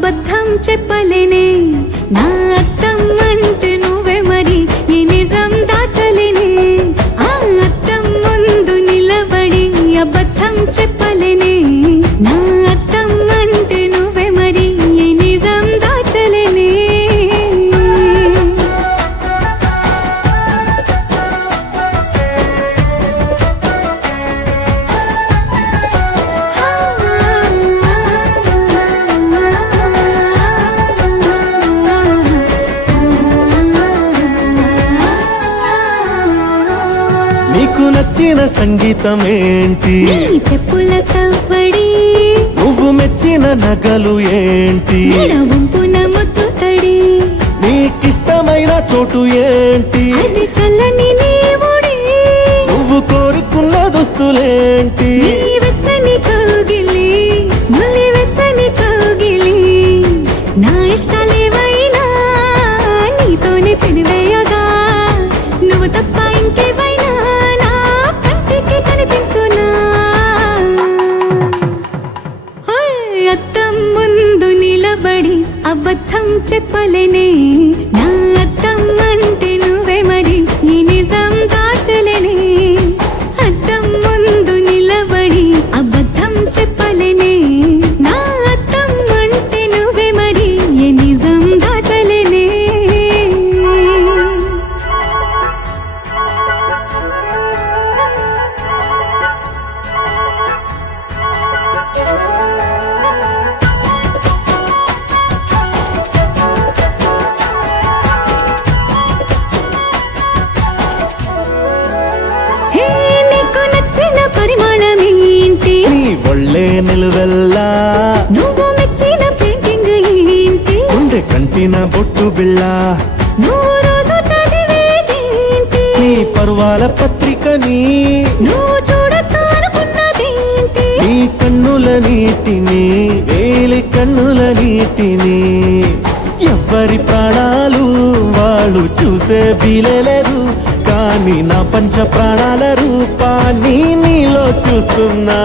అబద్ధం చెప్పలేనే నా అర్థం అంటే నువ్వే మరి ఈ నిజం దాచలేనే ఆ అర్థం ముందు నిలబడి అబద్ధం చెప్పలేనే నా అర్థం అంటే నువ్వే మరి ఈ నిజం దాచలేనే నీకు నచ్చిన సంగీతం ఏంటి నీ చెప్పుల సవ్వడి నువ్వు మెచ్చిన నగలు ఏంటి వంపున ముద్దు తడి నీకిష్టమైన చోటు ఏంటి అది చల్లని నీ ఒడి నువ్వు కోరుకున్న దుస్తులేంటి నీ వెచ్చని కౌగిలి నులి వెచ్చని కౌగిలి నా ఇష్టాలేవైనా నీతోనే పెనివేయగా నువ్వు తప్ప ఇంకేవైనా నా కంటికి కనిపించునా అద్దం ముందు నిలబడి అబద్ధం చెప్పలేనే నా అద్దం అంటే నువ్వే మరి ఈ నిజం దాచలేనే అద్దం ముందు నిలబడి అబద్ధం చెప్పలేనే నా అద్దం అంటే నువ్వే మరి ఈ నిజం దాచలేనే హే నీకు నచ్చిన పరిమాణం ఏంటి నీ ఒళ్ళే నిలువెల్లా నువ్వు మెచ్చిన పెయింటింగ్ ఏంటి ఉండే కంటిన బొట్టు బిళ్ళ నువ్వు రోజు చదివేదేంటి నీ పరువాల పత్రికని నువ్వు చూడొద్దు అనుకున్నదేంటి నీ కన్నుల నీటిని వేలి కన్నుల నీటిని ఎవ్వరి ప్రాణాలు వాళ్ళు చూసే వీలేదు కానీ నా పంచ ప్రాణాల రూపాన్ని నీలో చూస్తున్నా